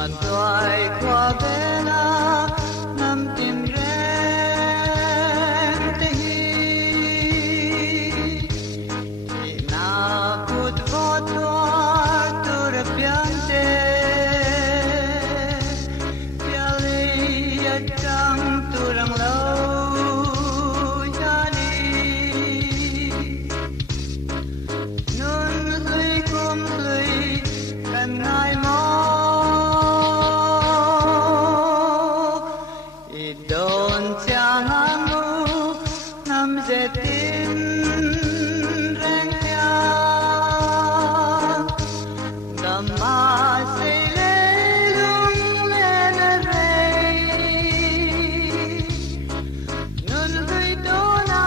ngàn thoại qua bé na nằm tìm rèn tê hi na cút vót thoa tu ra piante piali trăng tu răng lâu ya đi nun lưỡi cum lưỡi cần ai mò Don changamu nam zetin rengya dama sele lung lena rei nun hui dona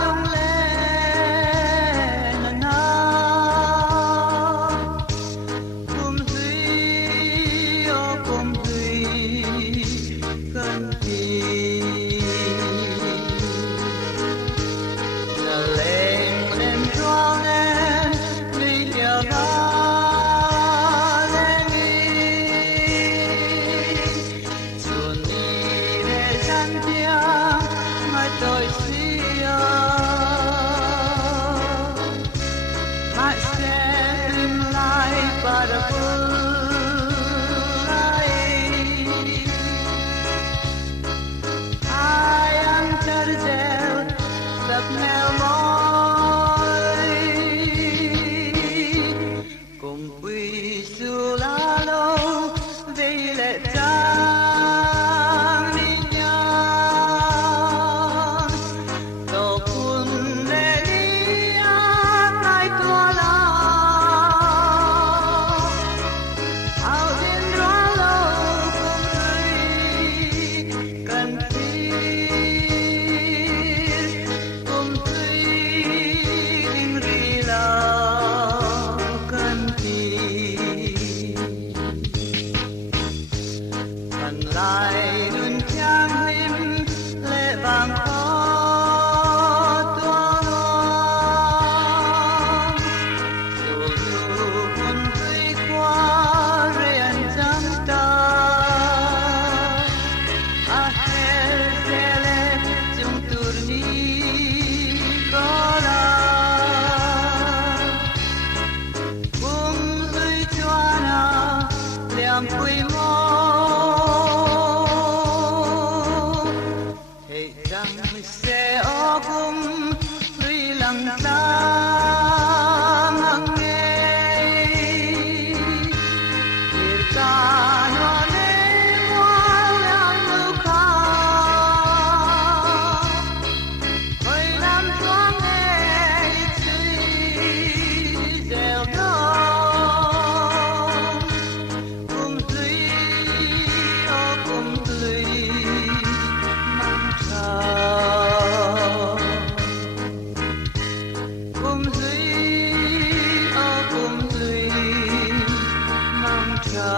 lung lena na kum hui o kum hui kan tôi xia mãi sẽ tìm lại pada mulai ayam terjel sapnel moi kumpui sulalo vele lại luôn trang lim lệ vàng khó tua ngon dù buồn tươi qua riêng trắng ta aher dele chung turni kola bum lưỡi choana liam quy mô sẽ ở cùng lưỡi lăng tang hằng nghe việc ta nó nên hoa lang lưu kha hơi làm thoáng nghe chữ dẻo đông cùng lưỡi ở cùng lưỡi mang trà